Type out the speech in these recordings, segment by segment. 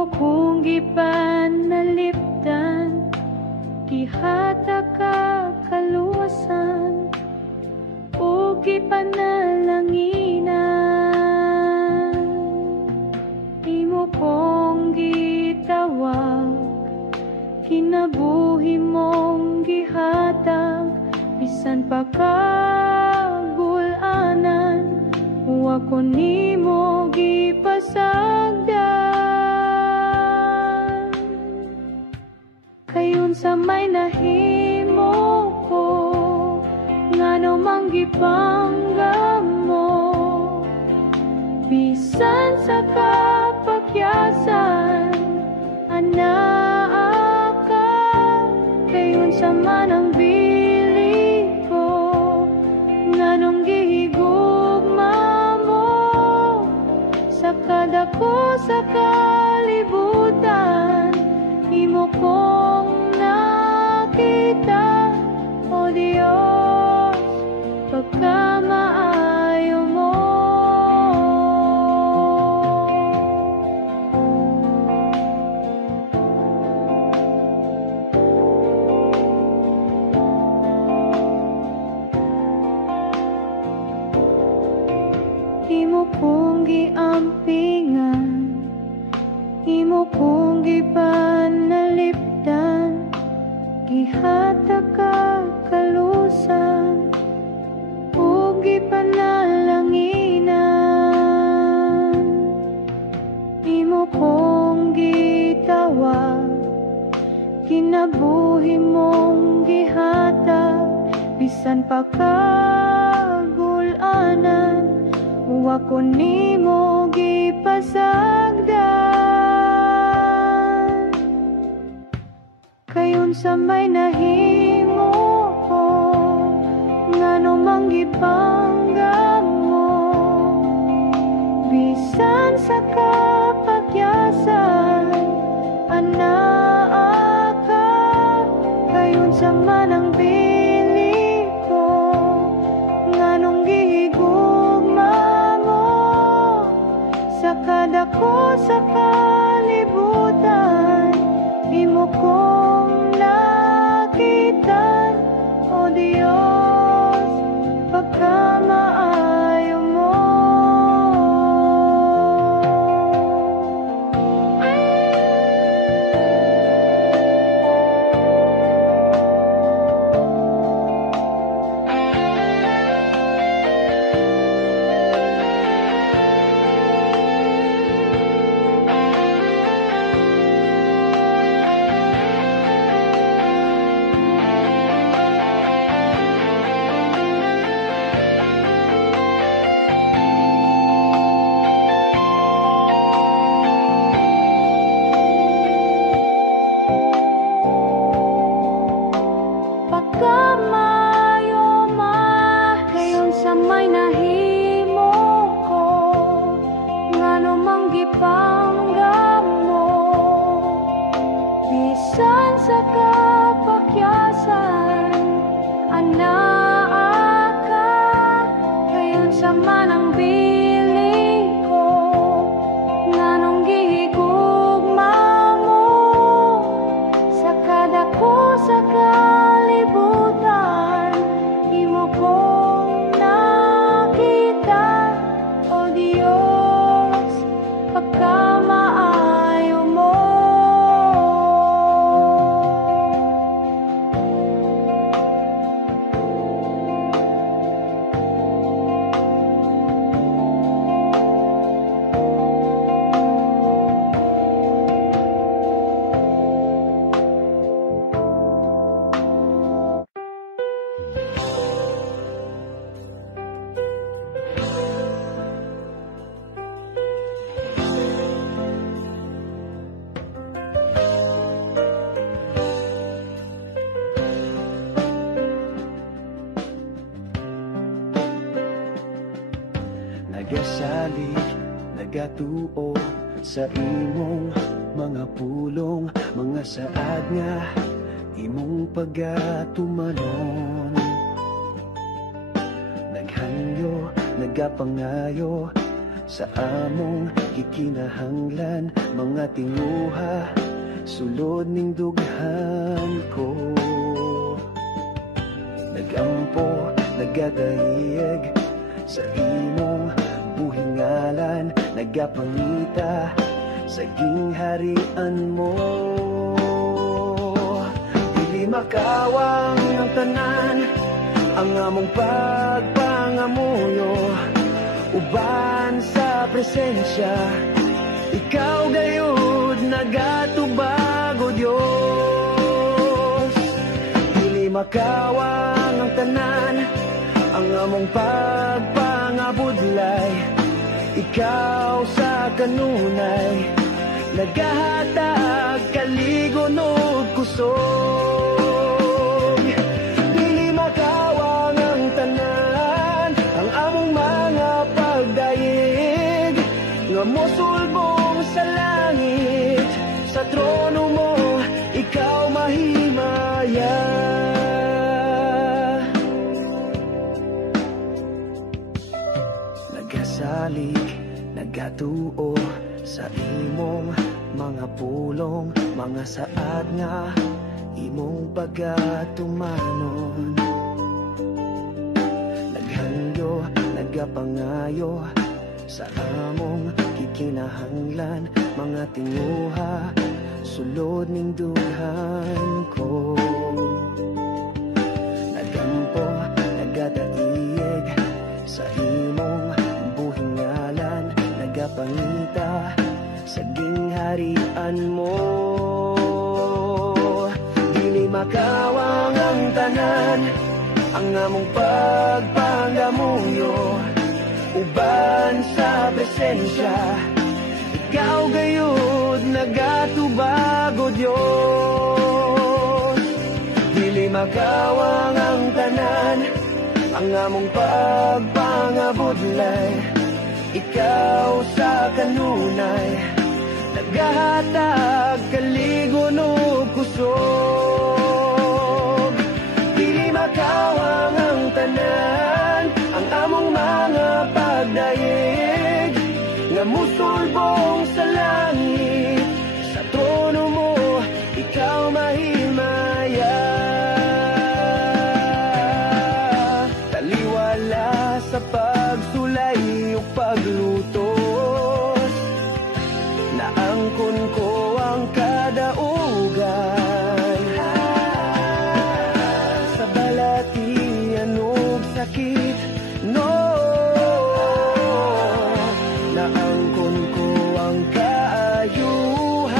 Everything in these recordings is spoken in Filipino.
imo kong gipanalipdan, gihata ka kaluwasan, o gipanalanginan. Imo kong gitawag, kinabuhi mong gihatag, bisan pa kagulanan, wa ko nimo gipasagdan. Kayon sa may nahimo ko, ngano mang gipanggap mo, bisan sa kapakyasan, anaa ka. Kayon sa manang bili ko, nganong gihigugma mo, sa kadako sa kalibutan, imo kong nakita, o Diyos, pagkamaayo mo. Imo kong giampingan, imo kong gipanalipdan, gihata ka kalusan, o gipanalanginan. Imo kong gitawag, kinabuhi mong gihatag, bisan pa kagulanan, wa ko nimo gipasagdan. Kayon sa may nahimo ko, ngano mang gipanggap mo, bisan sa kapakyasan, anaa ka. Kayon sa manang bili ko, nganong gihigugma mo, sa kadako sa kalibutan, imo kong nakitan, o Diyos, pagkamaayo mo. Nagasali, nagatuo sa imong mga pulong, mga saad nga imong pagatumanon. Naghanyo, nagapangayo sa among gikinahanglan, mga tinguha sulod ning dughan ko. Nagampo, nagadayeg sa imong buhingalan, nagapangita sa gingharian mo. Dili makawang ang tanan, ang among pagpangamuyo, uban sa presensya, ikaw gayud nagatubago Dios. Dili makawang ang tanan, ang among pagpangabudlay, ikaw sa kanunay nagahatag kaligon ug kusog. Dili makawang ang tanan, ang among mga pagdayeg, nga mosulbong sa langit, sa trono mo ikaw mahimaya. Nagasalig, nagatuo sa imong mga pulong, mga saad nga imong pagatumanon. Naghangyo, nagapangayo sa among kikinahanglan, mga tinguha sulod ning dughan ko. Nagampo, nagadaiyeg sa imong buhingalan, nagapangita sa gingharian mo. Dili makawang ang tanan, ang among pagpangamuyo, uban sa presensya, ikaw gayud nagatubago Dios. Dili makawang ang tanan, ang among pagpangabudlay, ikaw sa kanunay nagahatag kaligon ug kusog. Dili makawang ang tanan, ang among mga pagdayeg, nga musulbong sa langit, sa trono mo ikaw mahimaya. Taliwala sa pagsulay ug paglutos, naangkon ko ang kadaugan, sa balatian ug sakit, no, naangkon ko ang kaayuhan.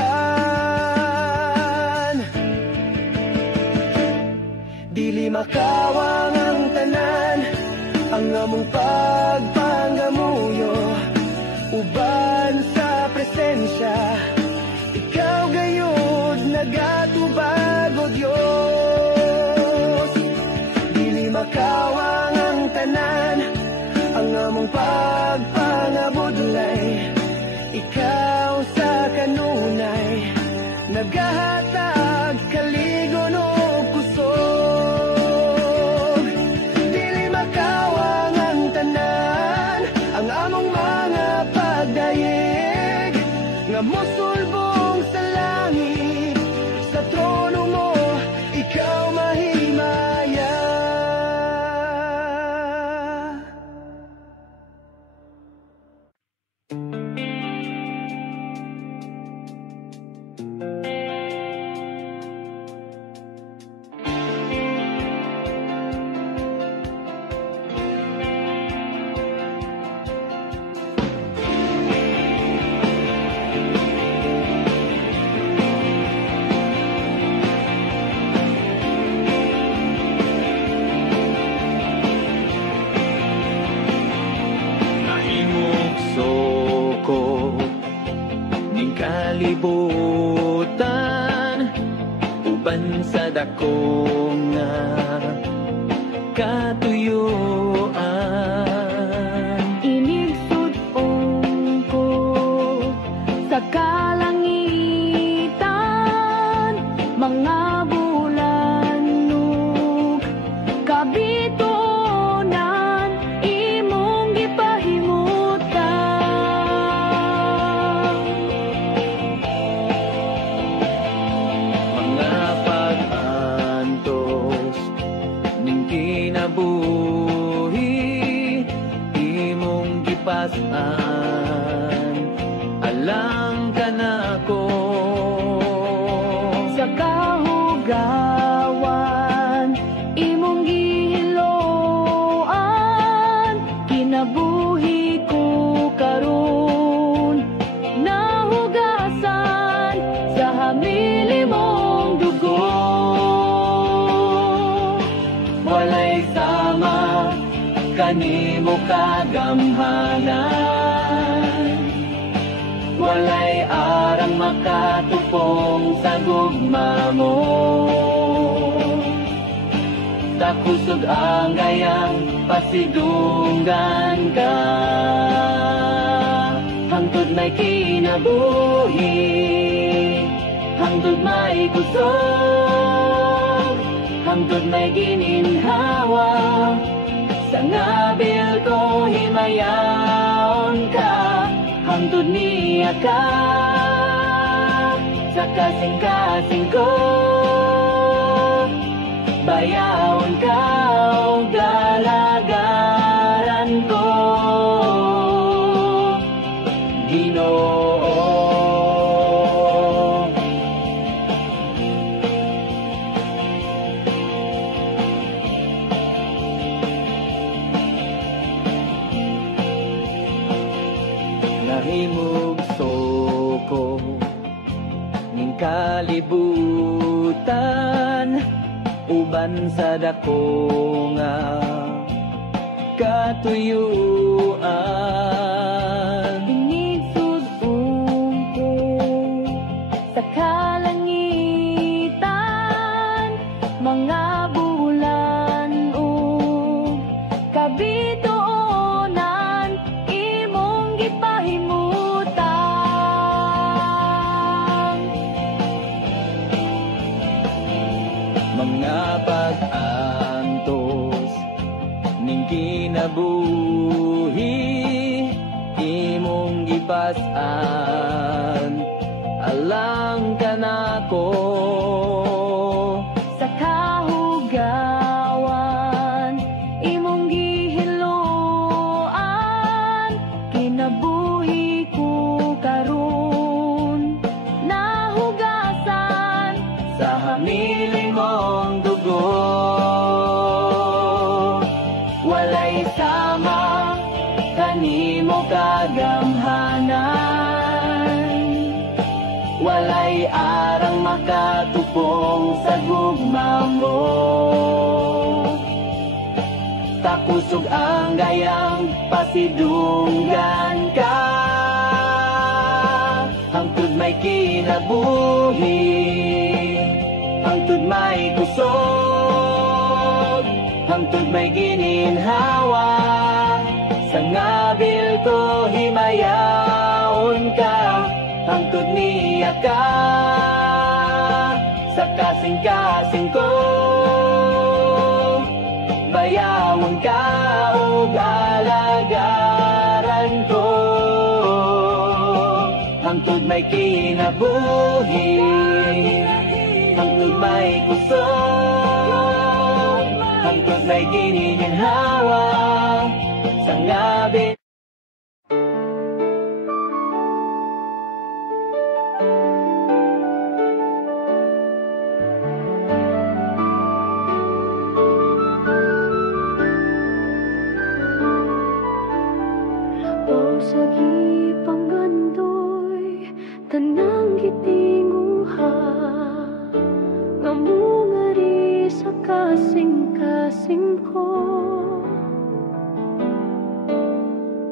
Dili makawang ang tanan, ang among pagpangamuyo, uban sa presensya, ikaw gayud nagatubago Dios. Dili makawang ang tanan, ang among pagpangabudlay, ikaw sa kanunay nagahatag kaligon ug kusog. Dili makawang ang tanan, ang among mga pagdayeg, nga mosulbong sa langit, sa trono mo ikaw mahimaya. Kalibutan uban sa dako nga katuyuan. Inigsud-ong ko sa kalangitan, mga bulanug kabitonan imong gipahimutan. kanimo kagamhanan. Walay arang makatupong sa gugma mo. Takusog ang gayang pasidunggan ka. Hangtod may kinabuhi, hangtod may kusog, hangtod may gininhawa. Sa ngabil ko himayaon ka, hangtod niya ka. Sa kasing-kasing ko bayawon ka o galagaran ko, Ginoo. Nahimugso ko ning kalibutan, uban sa dako nga katuyuan. Pinigsugong ko sa kalangitan, mga bulan o kabituonan, imong gipahimutan. Mga pag-antos ning kinabuhi, imong gipas-an alang kanako. Sa kahugawan, imong gihiluan, kinabuhi ko karon nahugasan Sa hamiling mong dugo, walay sama kanimo kagamhanan. Walay arang makatupong sa gugma mo. Takusog ang gayang pasidunggan ka. Hangtod may kinabuhi, hangtod may kusog, hangtod may gininhawa. Sa ngabil ko himayaon ka, hangtod niya ka. Sa kasing-kasing ko bayawon ka o galagaran ko. Hangtod may kinabuhi, hangtod may kusog, hangtod may gininhawa. Sa ngabi o sa gipanggandoy, tanang gitinguha, nga mungari sa kasing-kasing ko.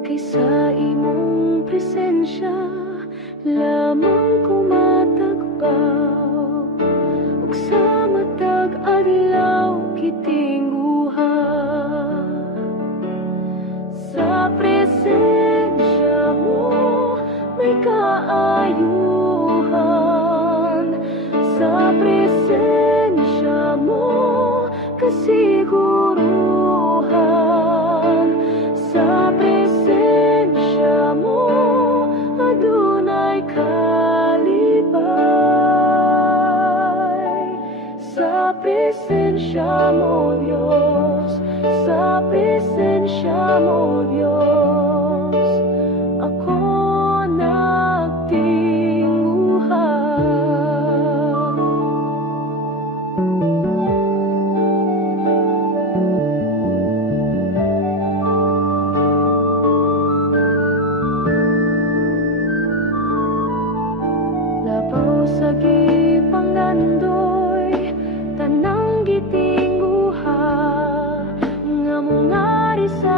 Kaysa imong presensya, lamang kumatagpaw, ug sa matag adlaw gitinguha. Sa presensya mo may kaayuhan, sa presensya mo kasiguruhan, sa presensya mo adunay kalipay. Sa presensya mo Diyos, sa presensya mo Diyos, ako labaw sa gipanggandoy, tanang gitinguha, nga mungari sa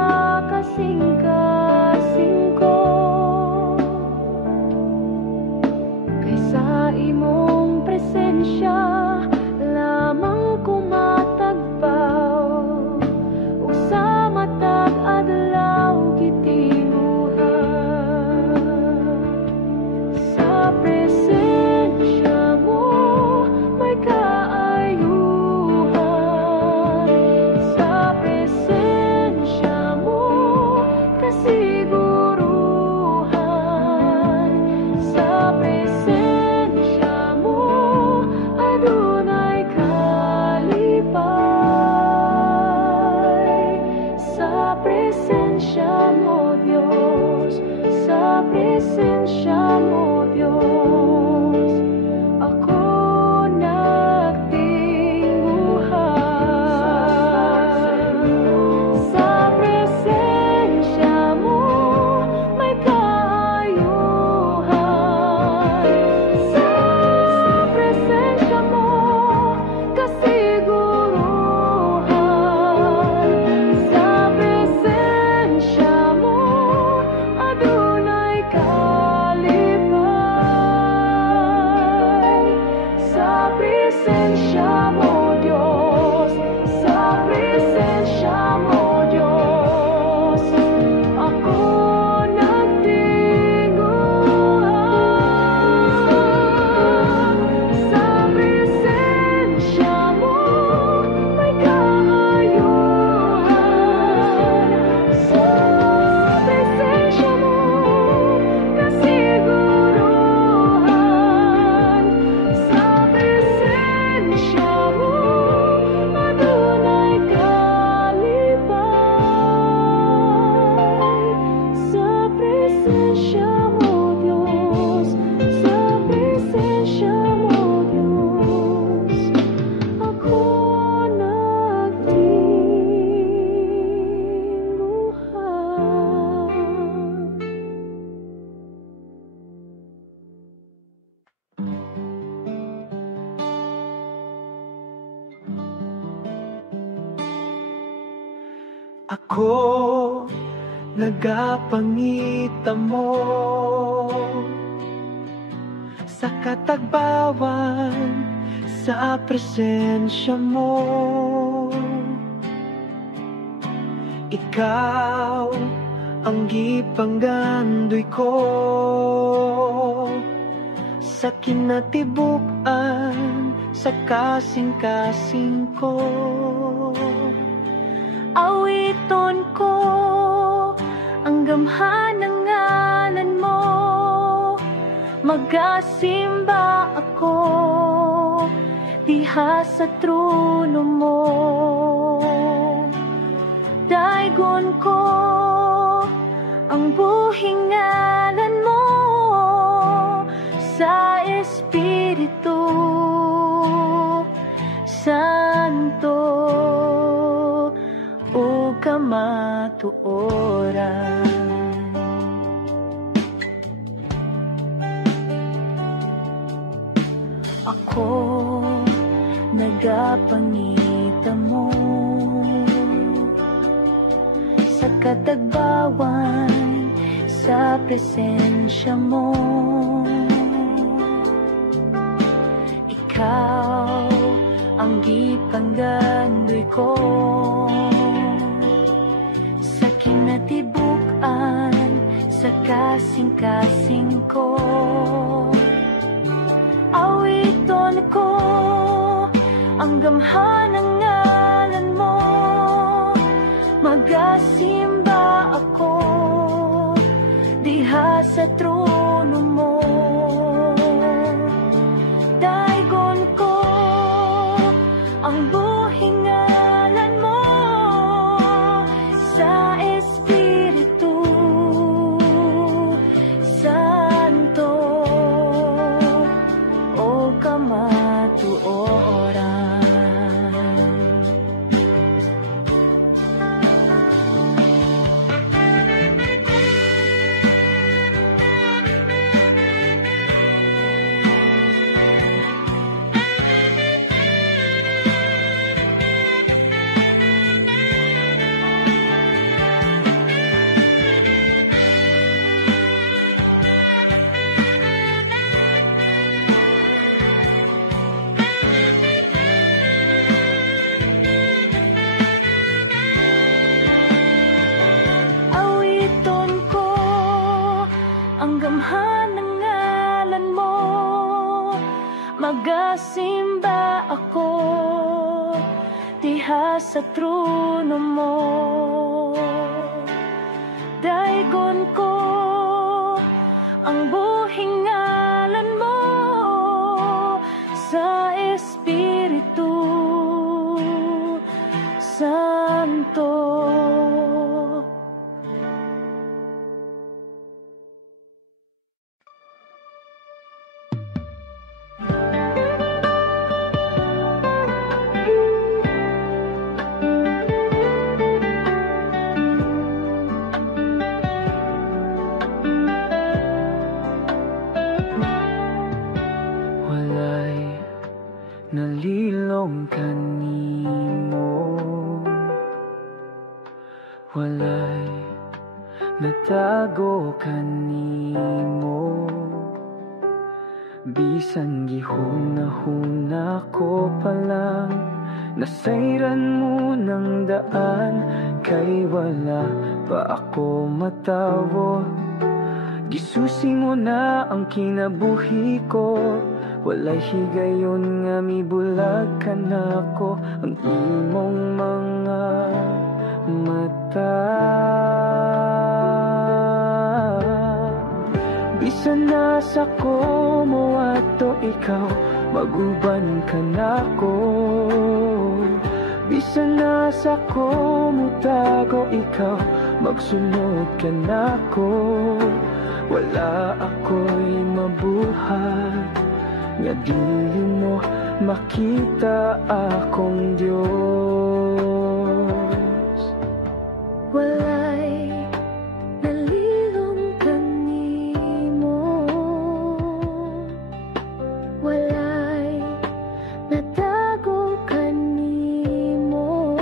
Ako nagapangita mo sa katagbawan, sa presensya mo. Ikaw ang gipanggandoy ko sa kinatibukan, sa kasing-kasing ko. Awiton ko ang gamhan ng ngalan mo, magasimba ako diha sa trono mo. Daigon ko ang buhing ngalan mo sa Espiritu Santo o kamatuoran. Ako nagapangita mo sa katagbawan, sa presensya mo. Ikaw ang gipanggandoy ko sa kinatibukan, sa kasing-kasing ko. Awiton ko ang gamhan ng ngalan mo, magasimba ako diha sa trono mo. Daigon ko ang buhing ngalan mo sa Espiritu Santo o kamatuoran. diha sa trono mo. Daigon ko ang buhing ngalan mo sa Espiritu Santo. Nalilong kanimo, walay natago kanimo. Bisan gihuna-huna ko pa lang, nasayran mo ng daan, kay wala pa ako matawo. Gisusi mo na ang kinabuhi ko, walay higayon nga mibulag ka nako ang imong mga mata. Bisan nasa ko mo ato ikaw, maguban ka nako. Bisan nasa ko mo tago ikaw, magsunod ka nako. Wala ako'y mabuhat nga dili mo makita akong Diyos. Walay nalilong kanimo, walay natago kanimo.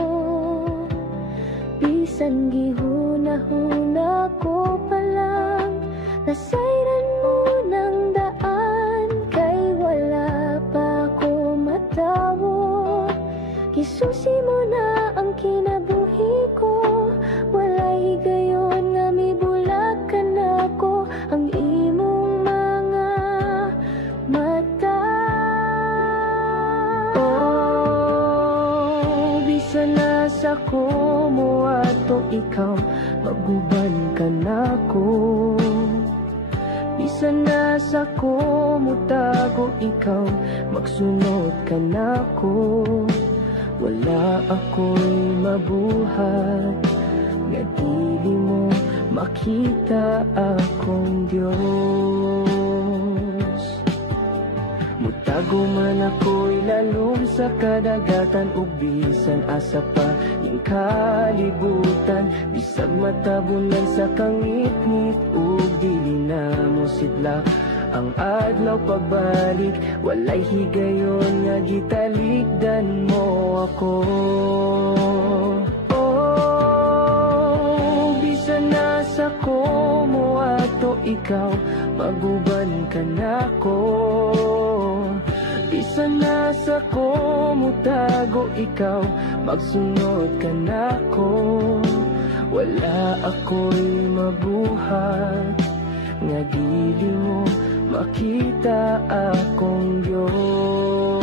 Bisan gihuna-huna ko pa lang, nasayran mo ng daan, kay wala pa ko matawo. Gisusi mo na ang kinabuhi ko, walay higayon nga mibulag ka nako ang imong mga mata. Oh, bisan nasa ko mo ato ikaw, maguban ka nako. Bisan nasa ko mo tago ikaw, magsunod ka nako. Wala ako'y mabuhat nga dili mo makita akong Diyos. Mutago man ako'y lalong sa kadagatan, ug bisan asa pa yung kalibutan. Bisag matabunan sa kangit-ngit, ug dili na mo sidlak ang adlaw pagbalik. Walay higayon nga gitalikdan mo ako. Oh, bisan nasa ko mo ato ikaw, maguban ka nako. Bisan nasa ko mo tago ikaw, magsunod ka nako. Wala ako'y mabuhat nga dili mo makita akong Diyos.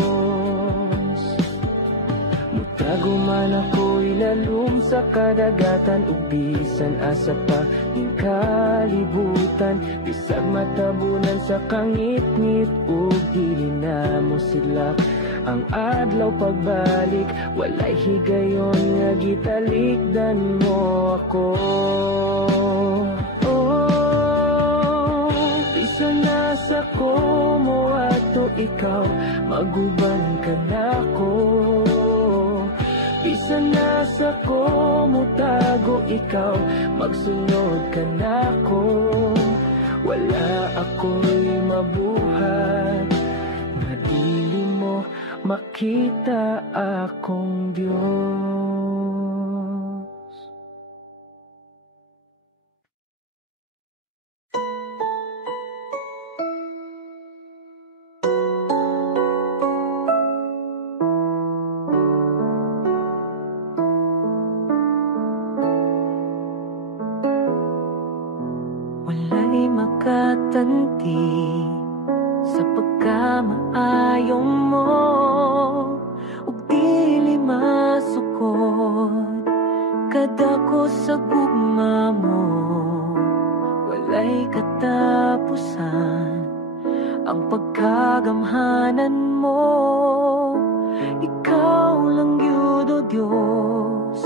Mutago man ako'y lalong sa kadagatan, ug bisan asa pa yung kalibutan. Bisag matabunan sa kangit-ngit, ug dili na mo silak ang adlaw pagbalik. Walay higayon nga gitalikdan mo ako. Bisan nasa ko mo ato ikaw, maguban ka nako. Bisan nasa ko mo tago ikaw, magsunod ka nako. Wala ako'y mabuhat nga dili mo makita akong Diyos. Makatanti sa pagkamaayo mo, ug dili mas kadako sa gugma mo, walay katapusan ang pagkagamhanan mo. Ikaw lang yun, O Diyos,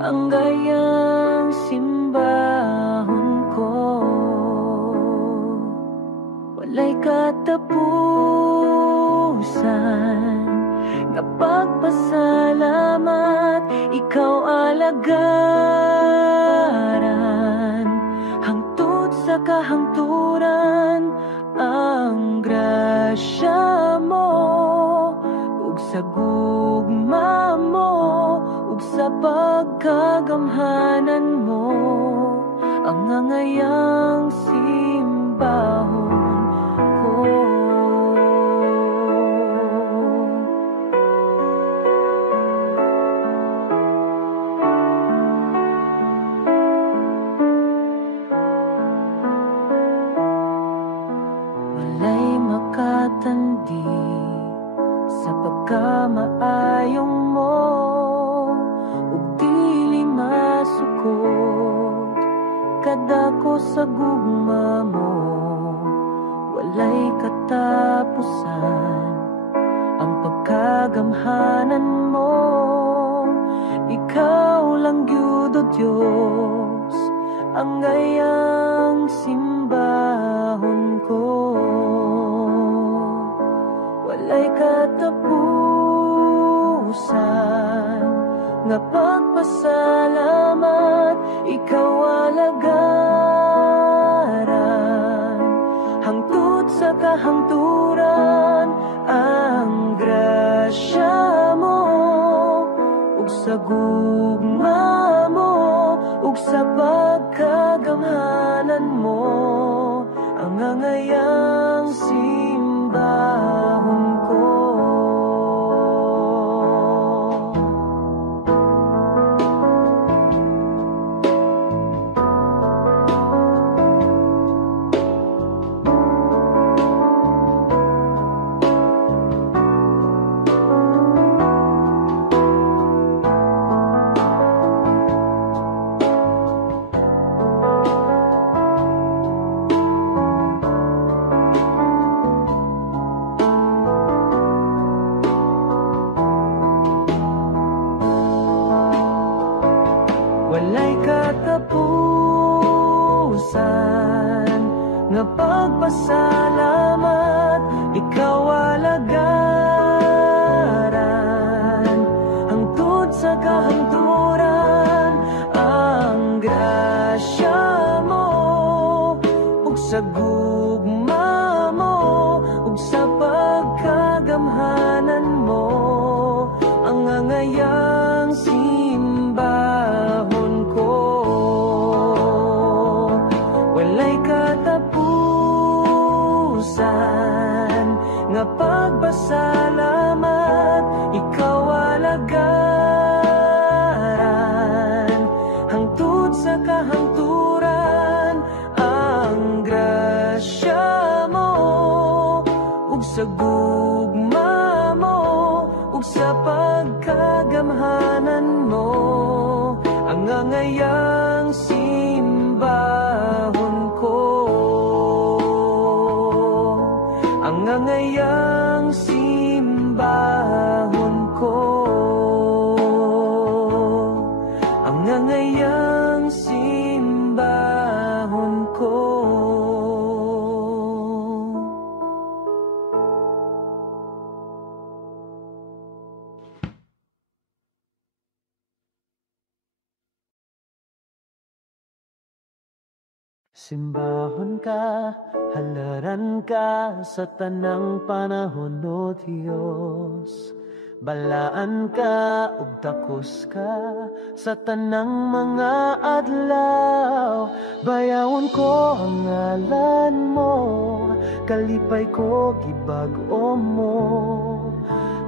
ang gayang simbahon ko. Walay katapusan nga pagpasalamat, ikaw alagaran hangtod sa kahangturan. Ang grasya mo ug sa gugma mo ug sa pagkagamhanan mo, ang ngangayang simbahon ko. Makatandi sa pagkamaayong mo, ug dili masukod kadako sa gugma mo. Walay katapusan ang pagkagamhanan mo. Ikaw lang gyud, O Diyos, ang gayang simbahon ko. Walay katapusan nga pagpasalamat, ikaw alagaran hangtod sa kahangturan. Ang grasya mo ug sa gugma mo ug sa pagkagamhanan mo, ang ngangayang simbahon ko. Walay katapusan nga pagpasalamat, ikaw alagaran hangtod sa kahangturan. Ang grasya mo ug sa gugma mo ug sa pagkagamhanan mo, ang ngangayang simbahon ko. Walay katapusan nga pagpasalamat, ikaw alagaran hangtod sa kahangturan. Ang grasya mo ug sa gugma mo ug sa pagkagamhanan mo, ang ngangayang simbahon ko. Ang ngangayang simbahon ko. Ang ngangayang simbahon ko. Simbahon ka, halaran ka sa tanang panahon, O Diyos. Balaan ka ug takos ka sa tanang mga adlaw. Bayawon ko ang ngalan mo, kalipay ko gibag-o mo.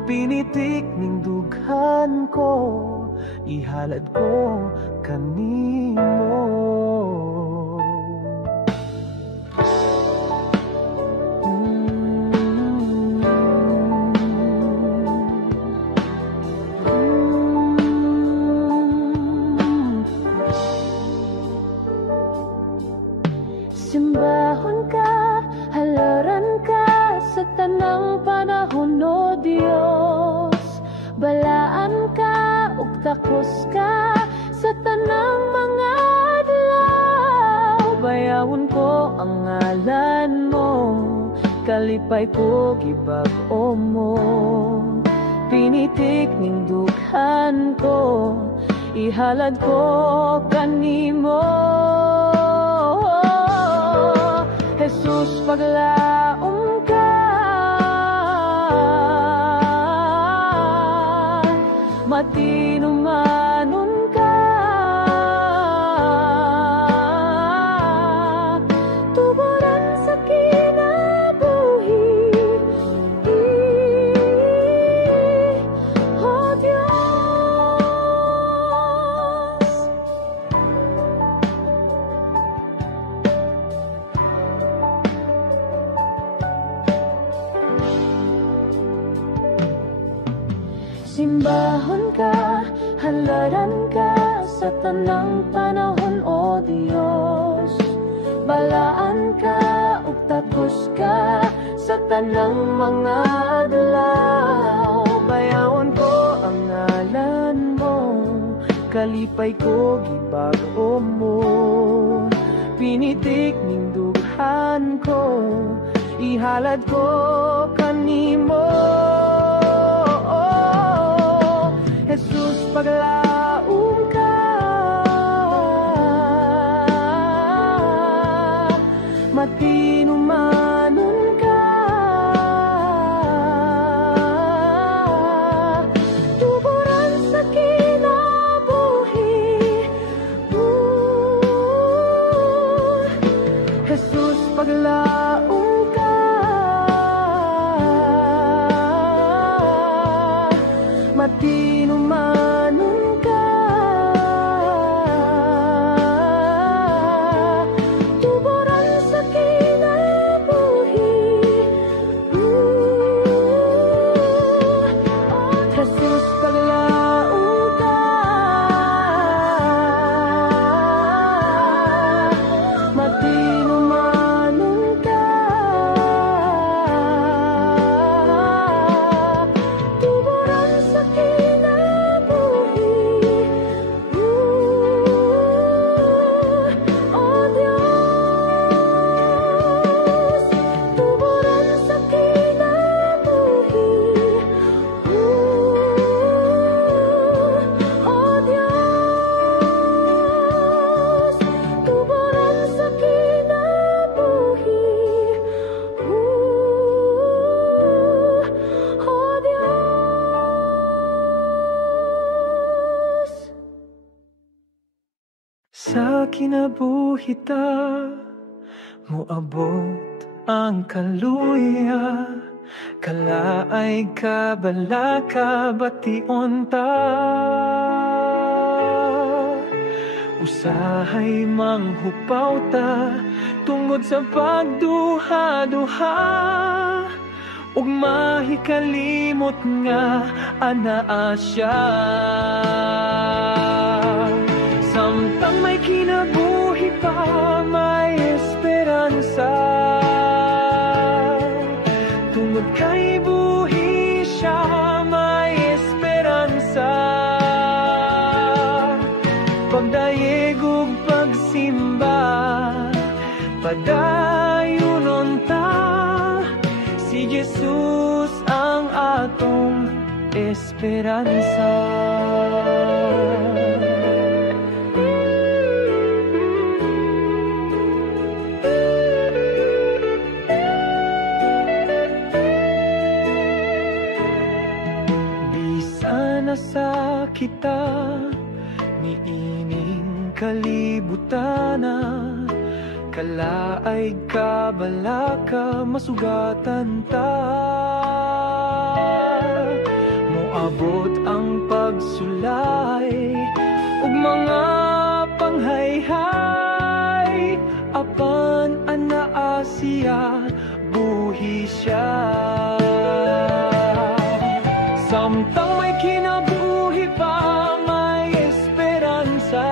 Pinitik ning dughan ko, ihalad ko kanimo. takos ka sa tanang mga adlaw. Bayawon ko ang ngalan mo, kalipay ko gibag-o mo. Pinitik ning dughan ko, ihalad ko kanimo. Jesus, paglaom ka, matinumanon ka, tuburan sa kinabuhi. Oh Diyos, simbahon ka, halaran ka sa tanang panahon, O Diyos. Balaan ka ug takos ka sa tanang mga adlaw. Bayawon ko ang ngalan mo, kalipay ko gibag-o mo. Pinitik ning dughan ko, ihalad ko kanimo. Jesus, paglaom ka, matinumanon ka, tuburan sa kinabuhi. Jesus, paglaom ka, matinumanon ka, tuburan sa kinabuhi. Jesus, paglaom ka, matinumanon ka, tuburan sa kinabuhi. Oh Diyos, tuburan sa kinabuhi. Oh Diyos, tuburan sa kinabuhi. Oh Diyos, Sa kinabuhi ta, moabot ang kaluya. Kalaay ka balaka, bation ta. Usahay manghupaw ta, tungod sa pagduha-duha. Ug mahikalimot nga anaa siya. Samtang may kinabuhi pa, may esperansa. Tungod kay buhi siya, may esperansa. Pagdayeg ug pagsimba, padayunon ta. Si Jesus ang atong esperansa. Sa kita niining kalibutana, kalaay ka balaka, masugatan ta. Moabot ang pagsulay ug mga panghayhay, apan anaa siya, buhi siya. Samtang may kinabuhi pa, may esperansa.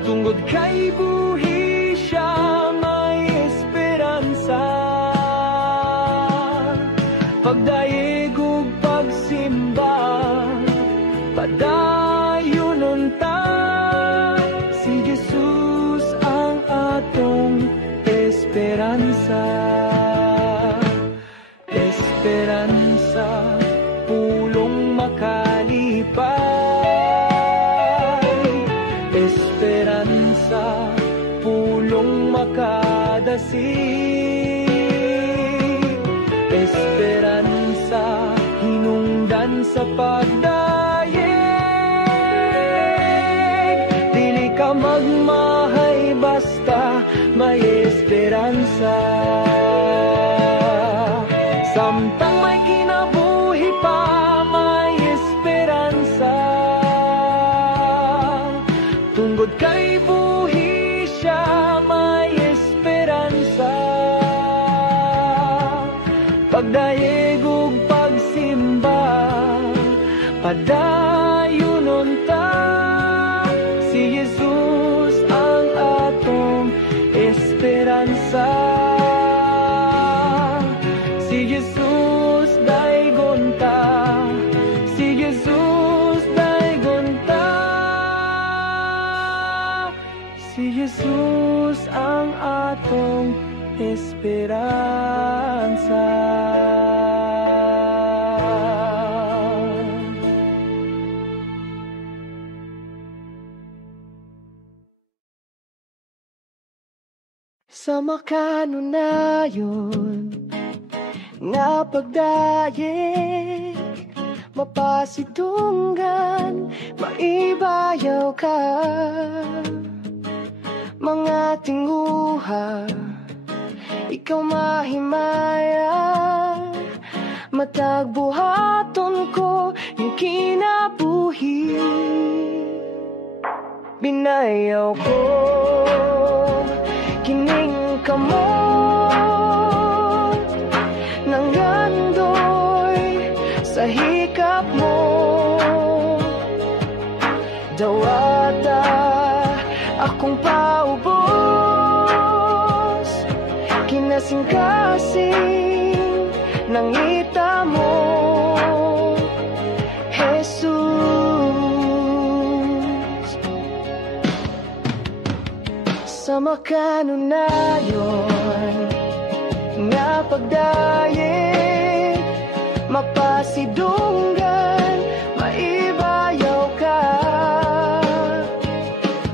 Tungod kay buhi siya, may esperansa. Pagdayeg ug pagsimba, sa pagdaig. Dili ka magmahay basta may esperansa. Samtang may kinabuhi pa, may esperansa. Tungod kay buhi siya, may esperansa. Pagdaig ug pagsimba, padayonon ta. Si Jesus ang atong esperansa. Si Jesus daygon ta. Si Jesus daygon ta. Si Jesus ang atong esperansa. Sa makanunayon nga pagdayeg, mapasidunggan, maibayaw ka. Mga tinguha, ikaw mahimaya. Matagbuhaton ko yung kinabuhi. Binayaw ko kining kamot ng gandoy sa hikap mo. Dawata akong paubos, kinasing-kasing ng ita mo, Jesus. Sa makanunayon nga pagdayeg, mapasidunggan, maibayaw ka.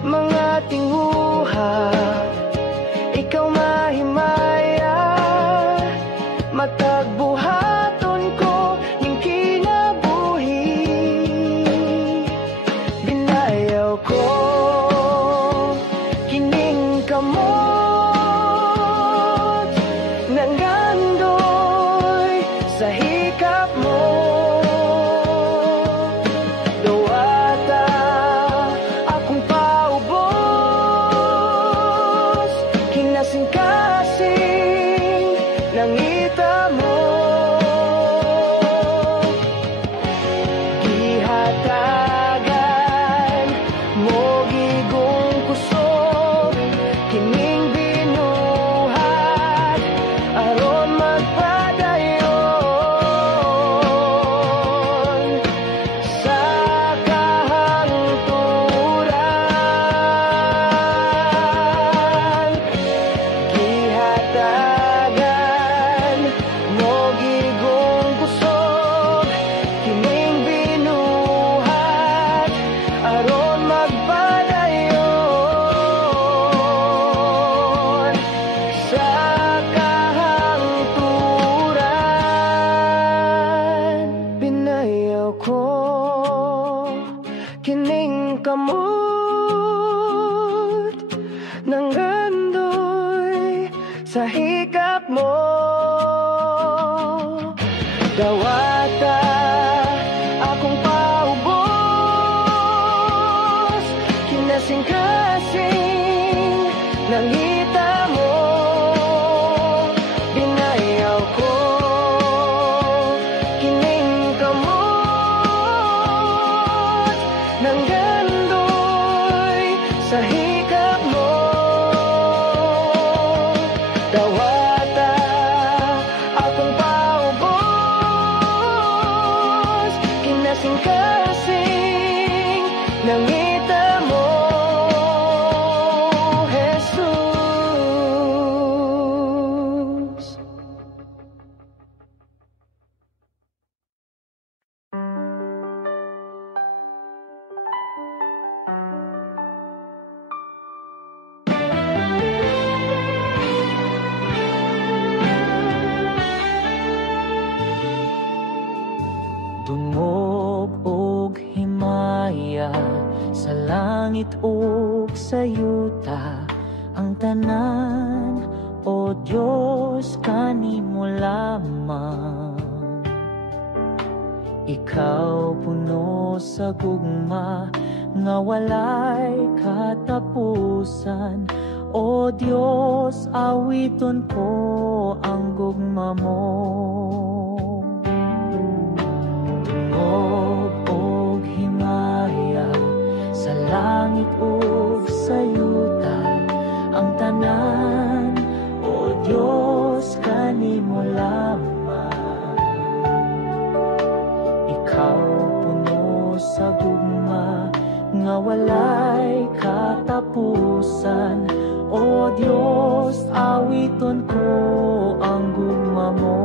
Mga tinguha, ikaw mahimaya. Matagbuhaton ko yung kinabuhi. Binayaw ko kining kamot ng gandoy sa hikap mo. Dawata akong paubos, kinasing-kasing ng ita mo. Gihatagan mo gigong kusog kining binuhat aron magpadayon sa kahangturan. Gihatagan mo gigong kusog kining binuhat aron magpadayon sa kahangturan. Binayaw ko kining kamot ng gandoy sa hikap mo. Dawata akong paubos, kinasing-kasing ng hita mo. Binayaw ko kining kamot ng gandoy sa hikap mo. Dawata akong paubos, kinasing-kasing ng ita mo, Jesus. Dun mo langit ug sa yuta, ang tanan o Diyos kanimo lamang. Ikaw puno sa gugma nga walay katapusan, o Diyos awiton ko ang gugma mo. Tungog og himaya sa langit ug sa yuta, ang tanan o Diyos kanimo lamang. Ikaw puno sa gugma nga walay katapusan, o Diyos awiton ko ang gugma mo.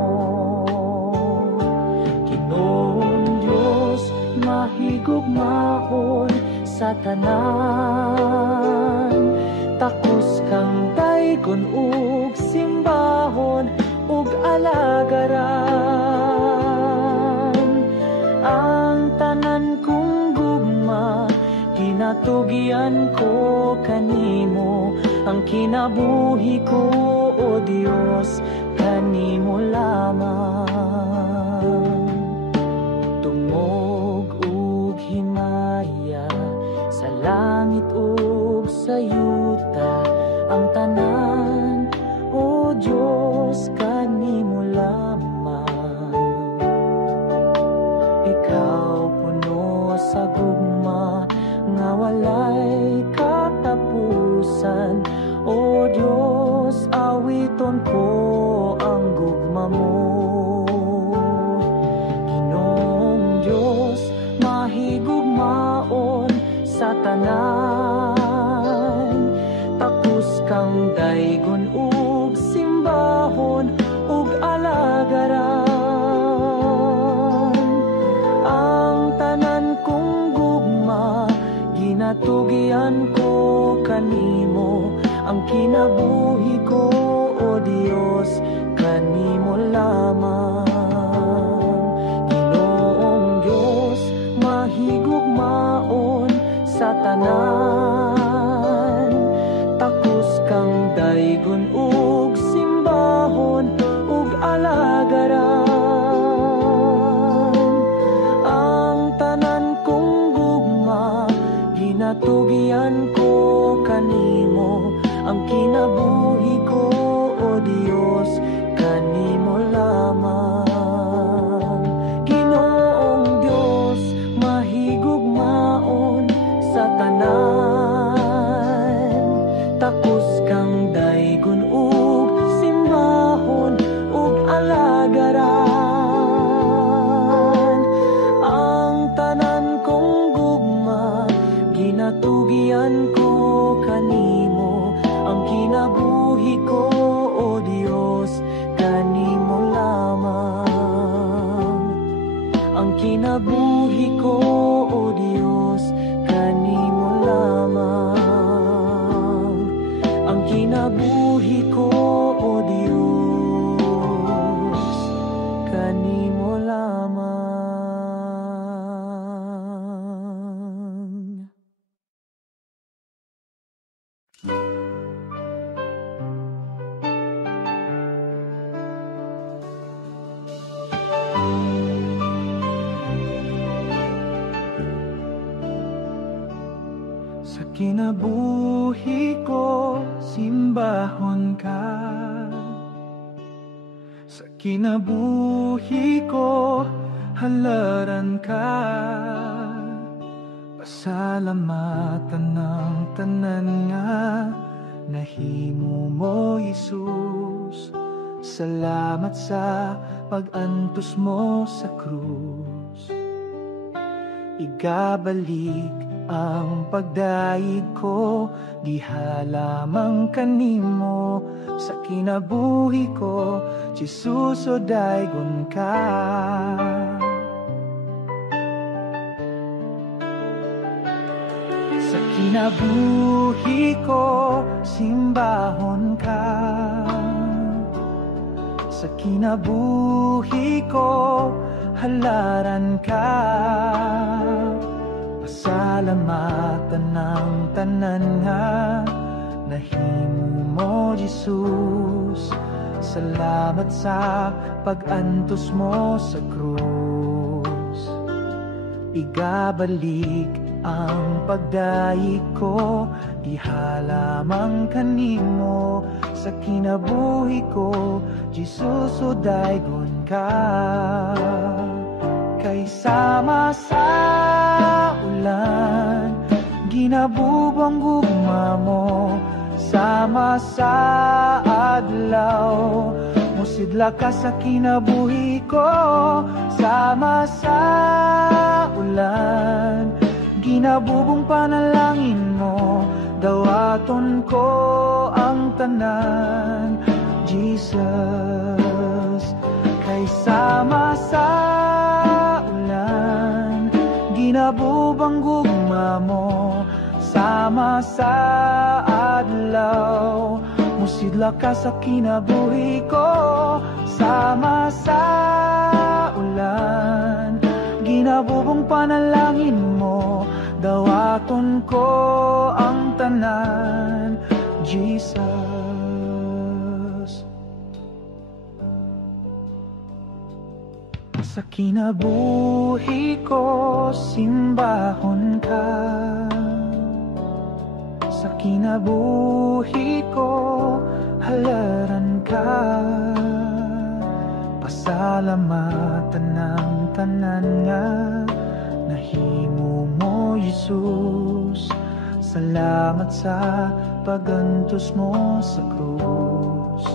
Ginoong Diyos mahigugmaon sa tanan, takos kang daygon ug simbahon ug alagaran. Ang tanan kong gugma ginatugian ko kanimo, ang kinabuhi ko o Diyos kanimo lamang. Tungog ug himaya sa langit ug sa yuta, ang tanan o Diyos kanimo lamang. Ikaw puno sa gugma nga walay katapusan, o Diyos awiton ko ang gugma mo. Ginoong Diyos mahigugmaon sa tanan, tapos kang daygon ug simbahon ug alagaran. Ang tanan kong gugma ginatugian ko kanimo, ang kinabuhi ko o Diyos kanimo lamang. Ginoong Diyos mahigugmaon sa tanan, takos kang daygon ug simbahon ug alagaran. Ang tanan kong gugma ginatugian ko kanimo, ang kinabuhi ko o Diyos kanimo lamang. Ginoong Diyos mahigugmaon sa tanan, takos kang daygon ug simbahon ug alagaran. Ang tanan kong gugma ginatugian ko kanimo, ang kinabuhi ko o Diyos kanimo lamang. Ang kinabuhi ko o Diyos kanimo lamang. Ang kinabuhi ko o Diyos kanimo lamang. Sa kinabuhi ko, simbahon ka. Sa kinabuhi ko, halaran ka. Pasalamatan ng tanan nga nahimo mo, Jesus. Salamat sa pag-antos mo sa krus. Igabalik ang pagdaig ko, gihalamang kanimo. Sa kinabuhi ko, Jesus o daygon ka. Sa kinabuhi ko, simbahon ka. Sa kinabuhi ko, halaran ka. Pasalamat Pasalamatan ng tanan nga nahimo mo, Jesus. Salamat sa pag-antos mo sa krus. Igabalik ang pagdaig ko, ihalamang kanimo sa kinabuhi ko, Jesus, o daygon ka. Kay sama sa ulan, ginabubang gugma mo, sama sa adlaw, musidla ka sa kinabuhi ko. Sama sa ulan, ginabubong panalangin mo, dawaton ko ang tanan, Jesus. Kay sama sa ulan, ginabubang gugma mo, sama sa adlaw, musidla ka sa kinabuhi ko. Sama sa ulan, ginabubong panalangin mo, dawaton ko ang tanan, Jesus. Sa kinabuhi ko, simbahon ka. Sa kinabuhi ko, halaran ka. Pasalamatan ng tanan nga nahimo mo, Jesus. Salamat sa pagantos mo sa krus.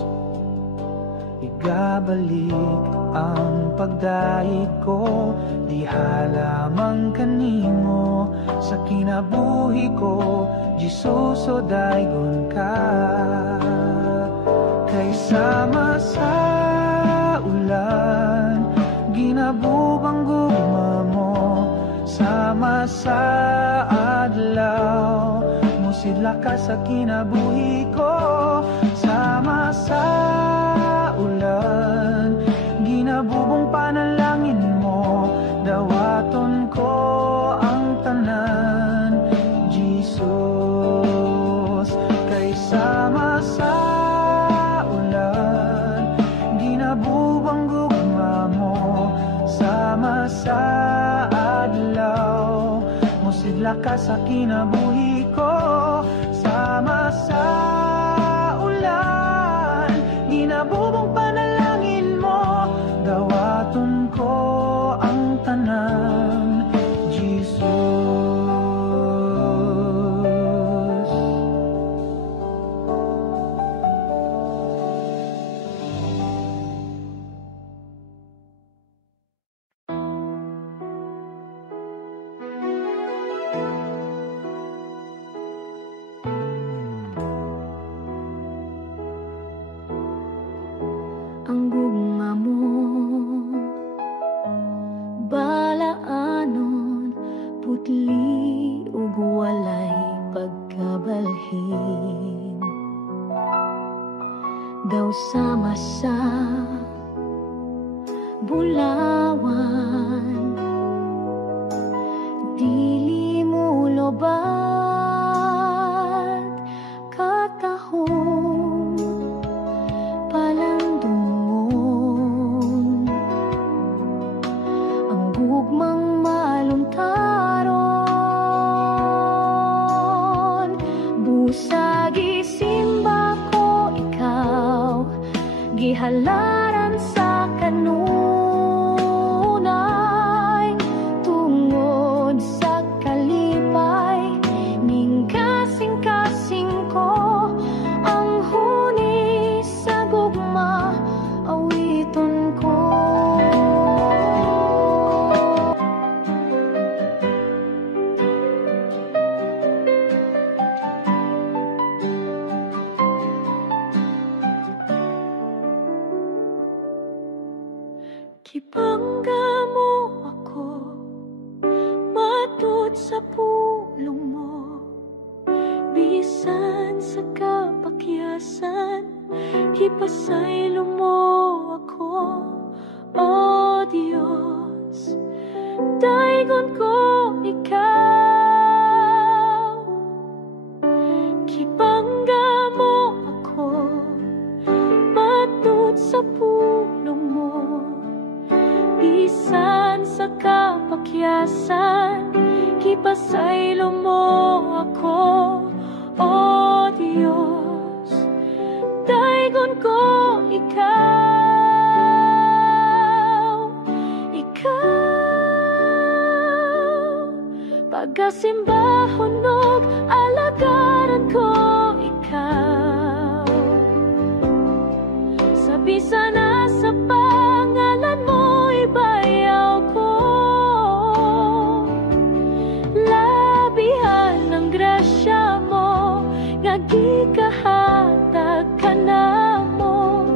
Igabalik ang pagdaig ko, di halamang kanimo sa kinabuhi ko, Jesus, o daygon ka. Kay sama sa ulan, ginabubang gugma mo, sama sa adlaw, musidla ka sa kinabuhi ko. Sama sa ulan, ginabubong panalangin mo, dawaton ko ang tanan, Jesus. Kay sama sa ulan, ginabubang gugma mo, sama sa adlaw, musidla ka sa kinabuhi ko. Sama sa ulan, ginabubong panalangin mo, dawaton ko ang tanan, Jesus. Ang gugma mo, balaanon, putli ug walay pagkabalhin. Daw sama sa bulawan, dili mo lobat katahong palandungon. Ang gugmang maluntaron, busagi simba ko ikaw, gihalaran sa kanunay, tungod sa kalipay, ning kasing-kasing ko ang huni sa gugma, awiton ko. Kibangga mo ako, matud sa pulong mo, bisan sa kapakyasan, ipasaylo mo ako, O Diyos. Daygon ko ikaw, ipasaylo mo ako, O Diyos. Daigon ko ikaw, pagasimba hunog, alagaran ko ikaw. Sabisa na sa pangalan mo, ibayaw ko. Labihan ng grasya mo, nga gikahatag ka na mo.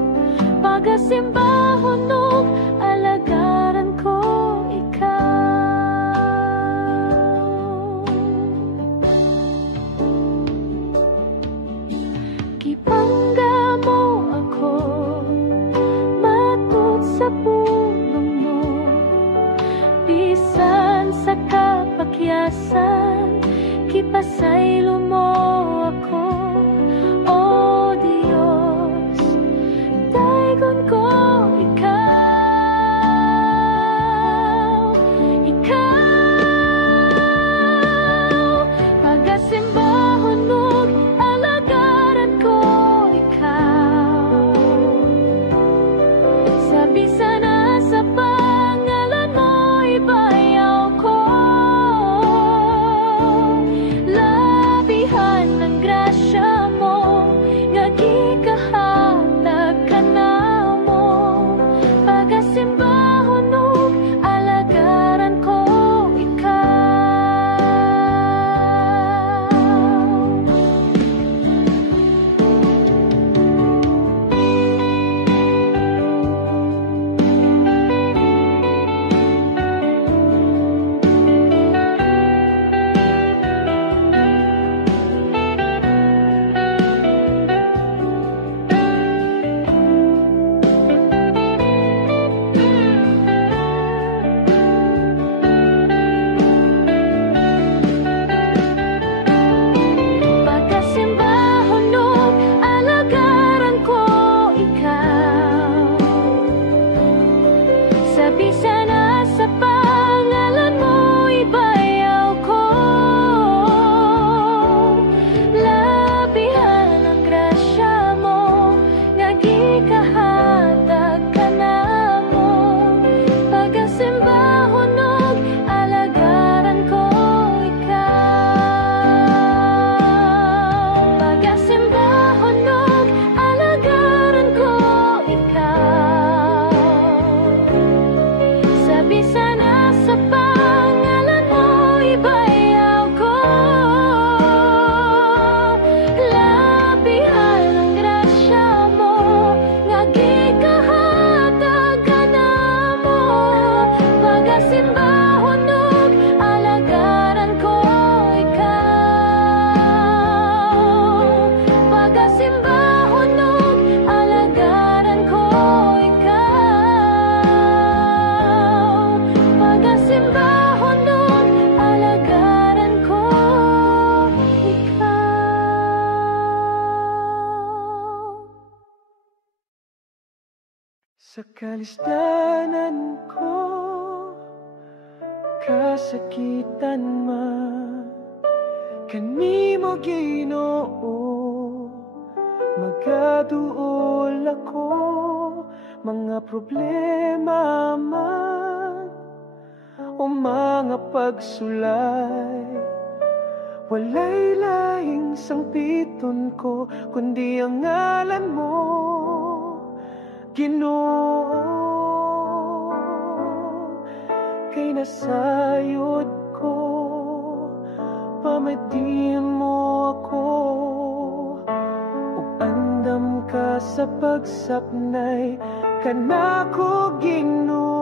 Pagasimba hunog, alagaran ko ikaw. Gibangga mo ako, matud sa pulong mo. Bisan sa kapakyasan, kipasaylo mo ako, O Diyos. Daigon ko ikaw, pagasimba hunog, alagaran ko ikaw. Sabisa na sa pangalan mo, ibayaw ko. Labihan ng grasya mo, nga gikahatag ka na mo. Pagasimba hunog, alagaran ko sa kalisdanan ko, kasakitan man kanimo Ginoo, magaduol ako, mga problema man o mga pagsulay. Walay laing sangpiton ko, kundi ang ngalan mo, Ginoo. Kay nasayod ko, pamati mo ako, ug andam ka sa pagsapnay, kanako Ginoo.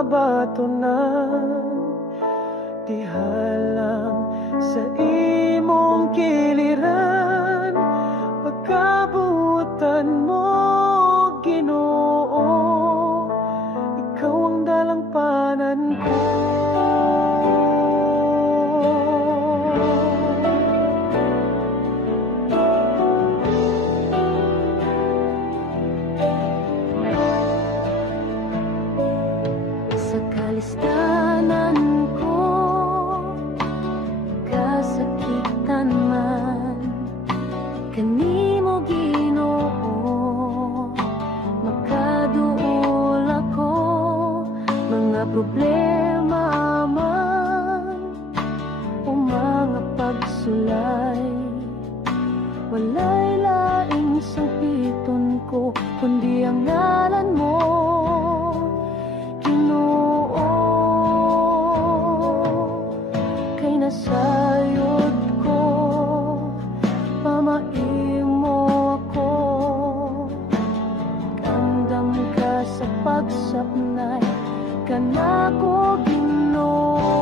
Batunan dihalang sa imong kiliran, kanimo Ginoo, makaduol ako, mga problema man o mga pagsulay. Walay laing sangpiton ko, kundi ang ngalan mo, Ginoo. Kay nasayod ko, pamaimo ako, kandam ka sa pagsapnay, kanako Ginoo.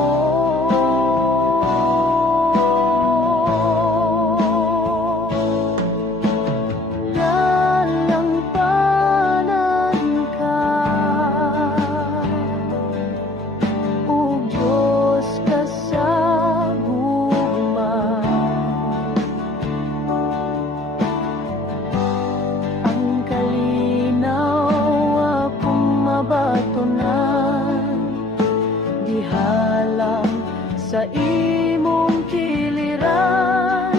Sa imong kiliran,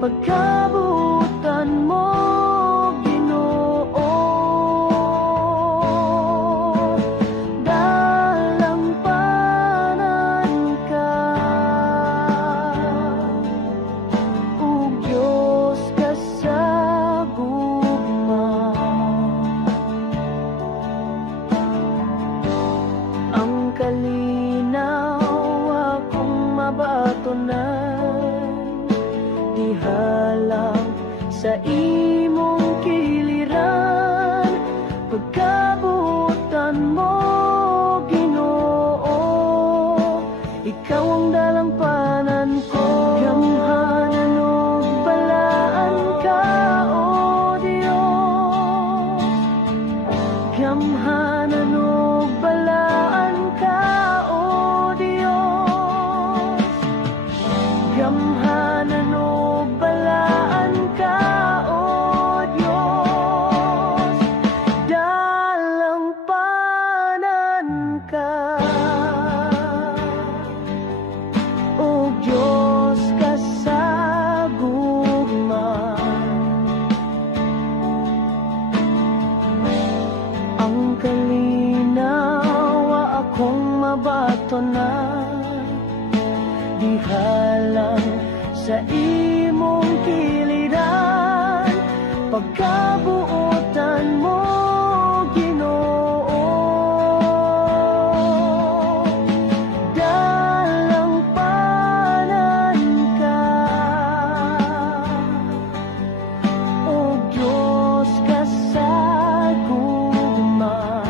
pagkabutan mo, Ginoo. Dalampanan ka, ug Diyos ka sa gugma. Ang kalinaw mabatunan, dihalang sa imong kiliran, pagkabutan mo, Ginoo. Ikaw ang dalampanan ko, gamhanan ug balaan ka, o Dios. Gamhanan ug balaan ka, gamhanan ug balaan ka, o Diyos. Dalampanan ka, o Diyos ka sa gugma. Ang kalinaw akong mabatunan, dihalang sa imong kiliran, pagkabuotan mo, Ginoo. Dalampanan ka, o Diyos ka sa gugma.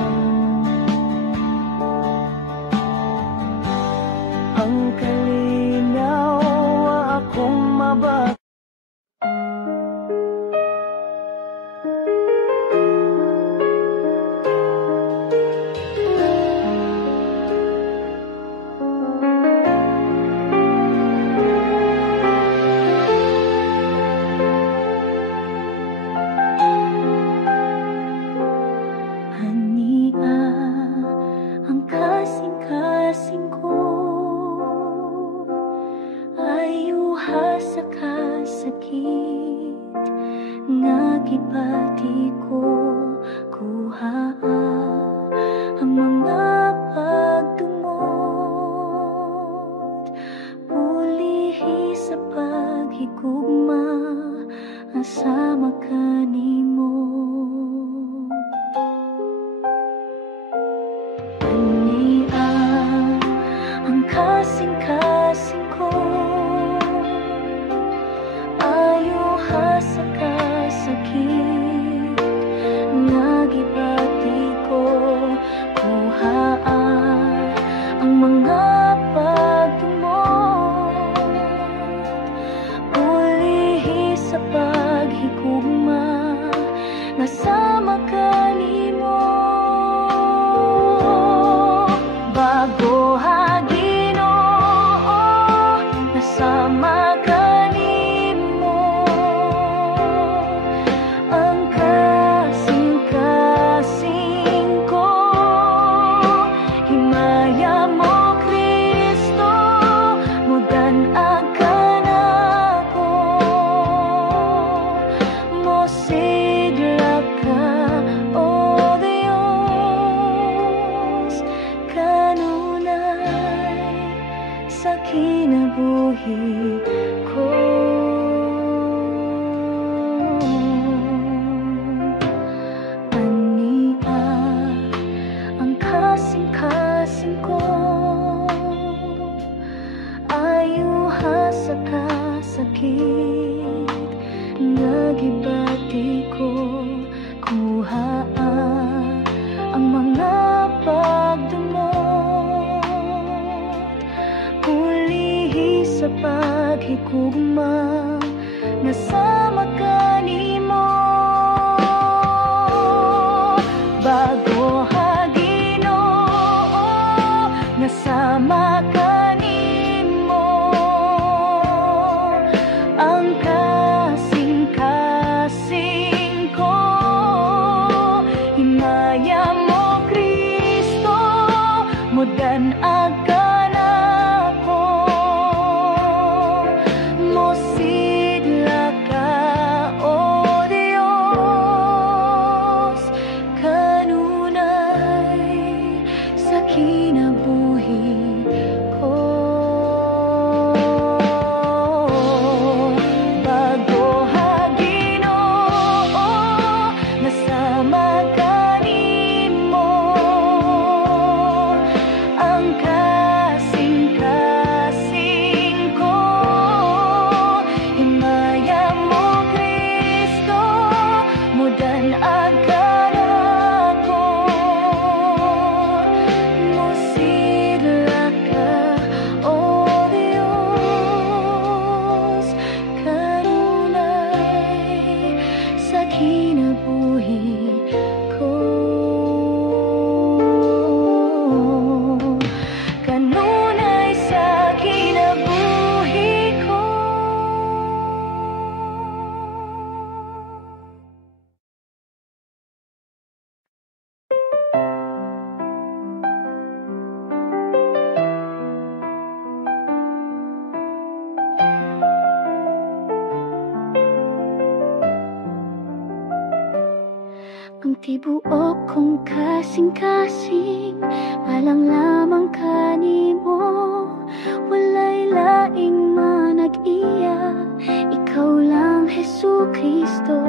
Ang kalinaw akong mabat. Hania ang kasing-kasing ko, ayuha sa kasakit nga gipati ko, kuha ang mga pagdumot, pulihi sa paghigugma, asama kanimo. Hania ang kasing-kasing ko, ayuha sa kasakit nga gibati ko, kuha ang mga pagdumot, ulihi sa paghigugma, nasama kanimo. Bago ha Ginoo, nasama kanimo, ang kasing-kasing gibati ko, kuha ang mga pagdumot, ulihi sa paghigugma nga sama kanimo. Bago ha Ginoo nga sama kanimo, ang kasing-kasing ko, himaya mo Kristo, mudan agan ako, mosidla ka o Dios, kanunay sa kinabuhi ko. Bago ha Ginoo nga sama kanimo, ang kasing-kasing ko, himaya mo Kristo, mudan agan ako, mosidla ka o Dios, kanunay sa kinabuhi ko. Kanunay sa kinabuhi ko. Ang tibuok kong kasing-kasing, alang lamang kanimo, walay laing manag-iya, ikaw lang Hesu Kristo,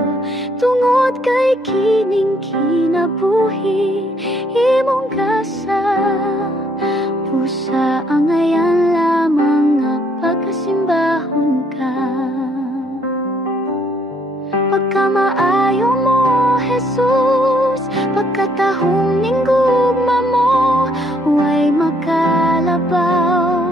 tungod kay kining kinabuhi, imong gasa, pusa ang ayan lamang nga pagkasimbahon ka. Pagkamaayo mo Jesus, pagkatahong ning gugma mo, huway makalabaw.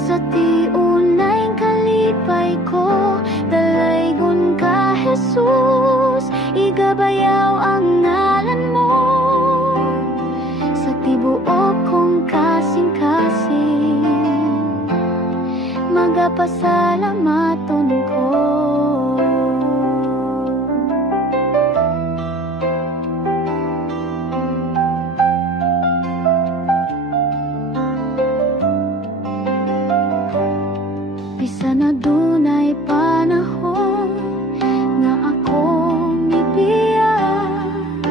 Sa tiunay kalipay ko, dalaygon ka Jesus, igabayaw ang ngalan mo. Sa tibuok kong kasing-kasing, magapasalamaton ko. Bisan na dunay panahon nga akong ipiyak,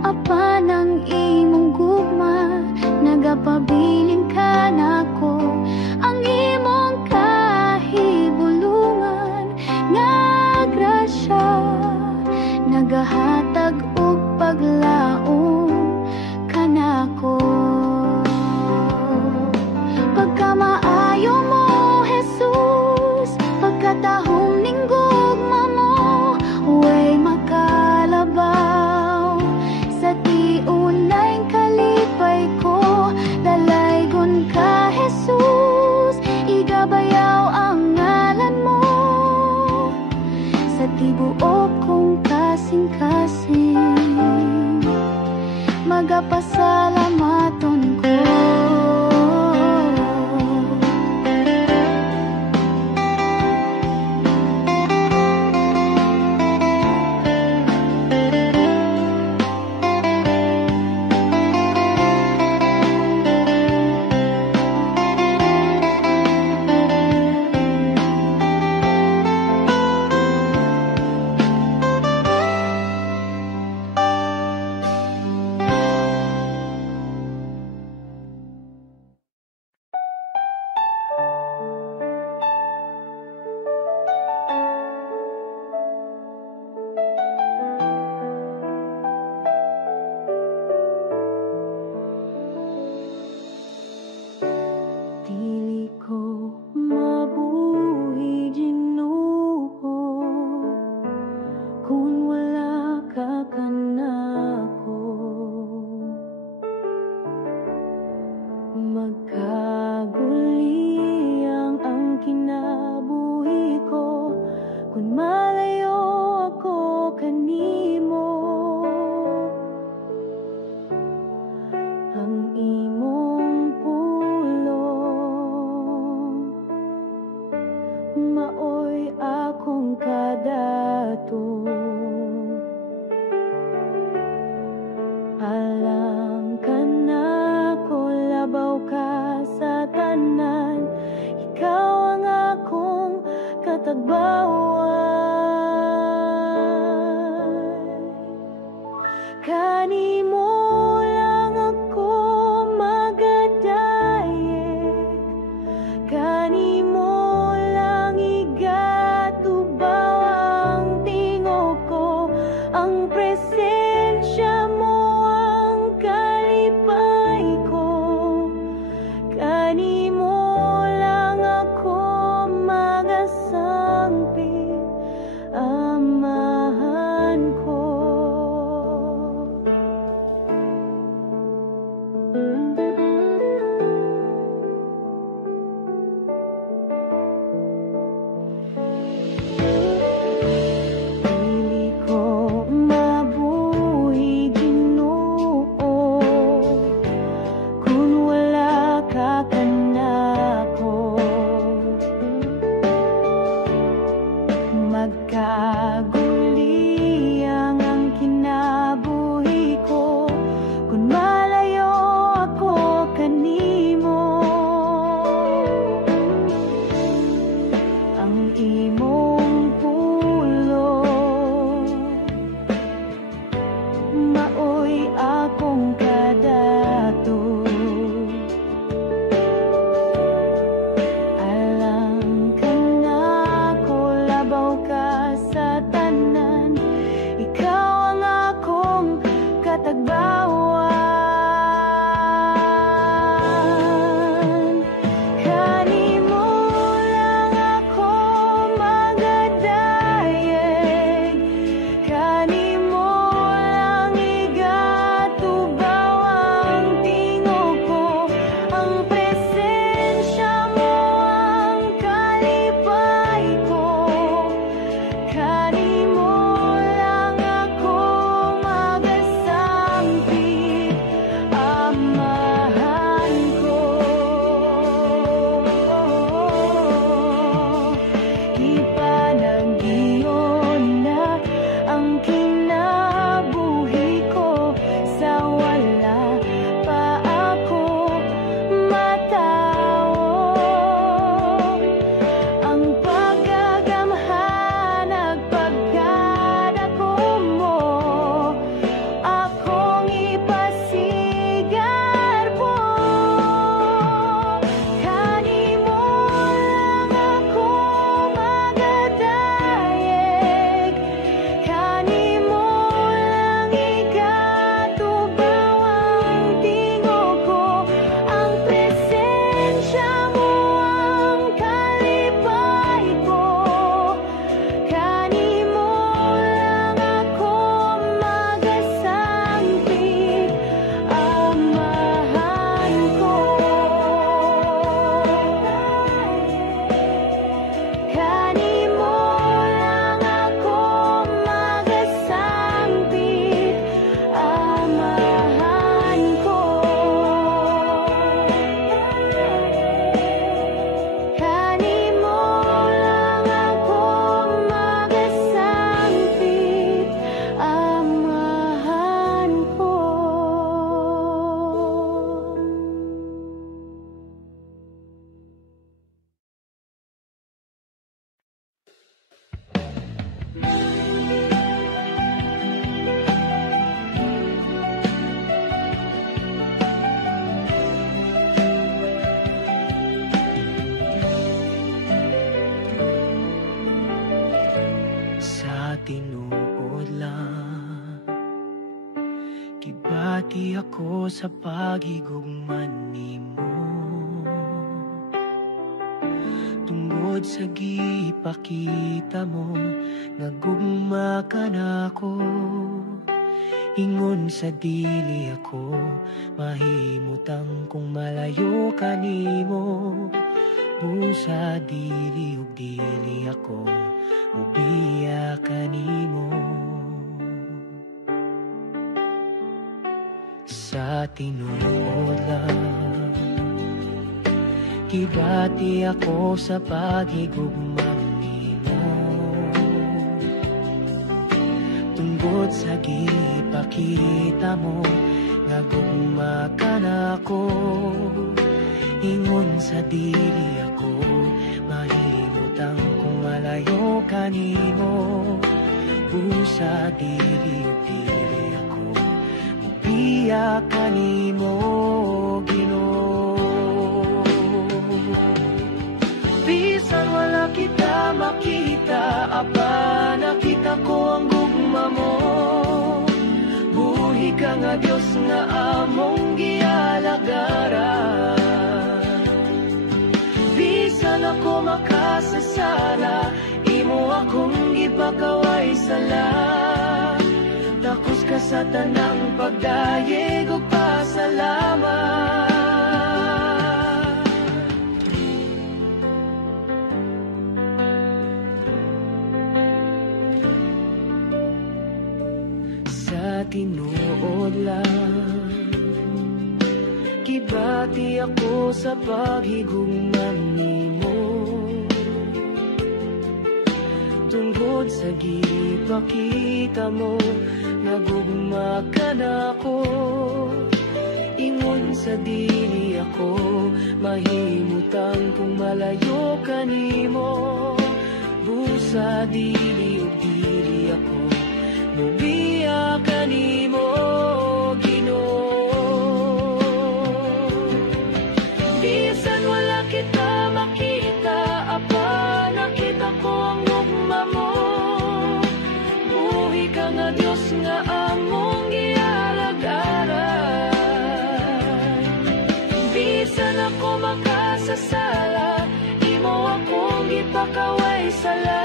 apan ang imong gugma, nagapabiling ka nako, ang imong kahibulungan nga grasya, nagahatag og paglaom kanako. Pagkamaayo mo Jesus, pagkatahong ning gugma mo, huway makalabaw. Sa tiunay kalipay ko, dalaygon ka Jesus, igabayaw ang ngalan mo. Sa tibuok kong kasing-kasing, magapasalamaton ko. kanimo lang ako magadayeg, kanimo lang igatubaw ang tingog ko, ang presensya mo ang kalipay ko, kanimo lang ako magasangpit, amahan ko. Pili ko mabuhi, Ginoo, kung wala ka kanako. Magkaguliyang ang kinabuhi ko kung malayo ako kanimo. Ang imong pulo maoy akong kadato. Alang ka na ko, labaw ka sa tanan, ikaw ang akong katagbawan. Kanimo lang ako magadayeg, kanimo lang igatubaw ang tingog ko, ang presensya mo ang kalipay ko, kanimo lang ako magasangpit, amahan ko. Ipanagdiyon na ang kinabuhi ko, sa wala pa ako matawo. Ang pagagamhan at pagkadako mo, akong ipasigar po. Kanimo lang ako magadayeg, kanimo lang igatubaw ang tingog ko, ang presensya mo ang kalipay ko, kanimo lang ako magasangpit, amahan ko. Kanimo lang ako magasangpit, amahan ko. Kanimo lang ako magasangpit, amahan ko. Sa tinuod lang, kibati ako sa pagigugman nimo, tungod sa gipakita mo, nagugma ka nako. Ingon sa dili ako mahimutang kung malayo ka nimo, busa dili ug dili ako ubiya kanimo. Sa tinuod lang, kibati ako sa pagigugman nimo, tungod sa gipakita mo, nagugma ka nako. Ingon sa dili ako mahimutang kung malayo kanimo, busa dili ako Mubiya kanimo Ginoo. Bisan wala kita makita, apa nakita ko ang gugma mo. Buhi ka nga Dios nga among gialagaran. Bisan ako makasasala, imo akong gipakaway sala. Takos ka sa tanang pagdayeg ug pasalamat. Sa tinuod lang gibati ako sa paghigugman nimo. Tungkod sa gipakita mo, nagugma ka na ako. Ingon sa dili ako, mahimutan kung malayo ka nimo. Busa dili o dili ako, mubiya ka nimo Ginoo. Bisan wala kita makita, apa nakita ko ang gugma mo. Buhi ka nga Dios nga among gialagaran. Bisan ako makasasala, imo akong gipakaway sala.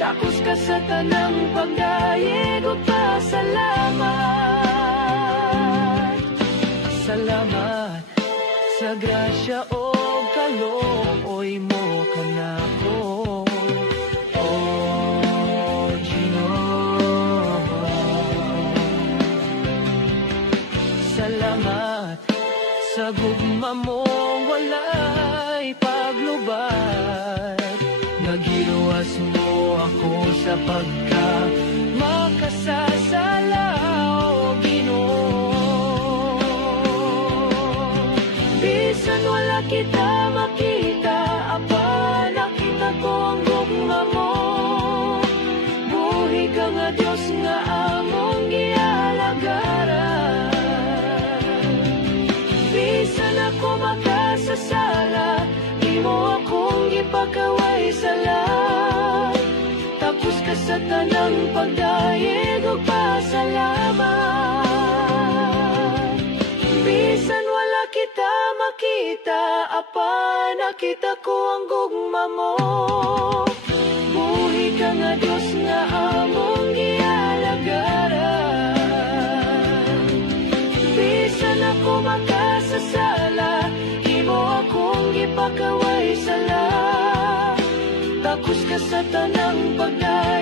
Takos ka sa tanang pagdayeg ug pasalamat. Salamat sa grasya o kalooy mo kanako. Oh Ginoo, salamat sa gugma mo walay paglubat. Nagiluwas mo ako sa pagka makasasala, o Ginoo. Bisan wala kita makita, apa nakita ko ang gugma mo. Buhi ka nga Dios nga among gialagaran. Bisan ako makasasala, imo akong gipakaway sala. Tapos ka sa tanang pagdayeg ug pasalamat. Bisan wala kita makita, apa nakita ko ang gugma mo. Buhi ka nga Dios nga among gialagaran. Bisan ako makasasala, imo akong gipakaway sala. Takos ka sa tanang pagdayeg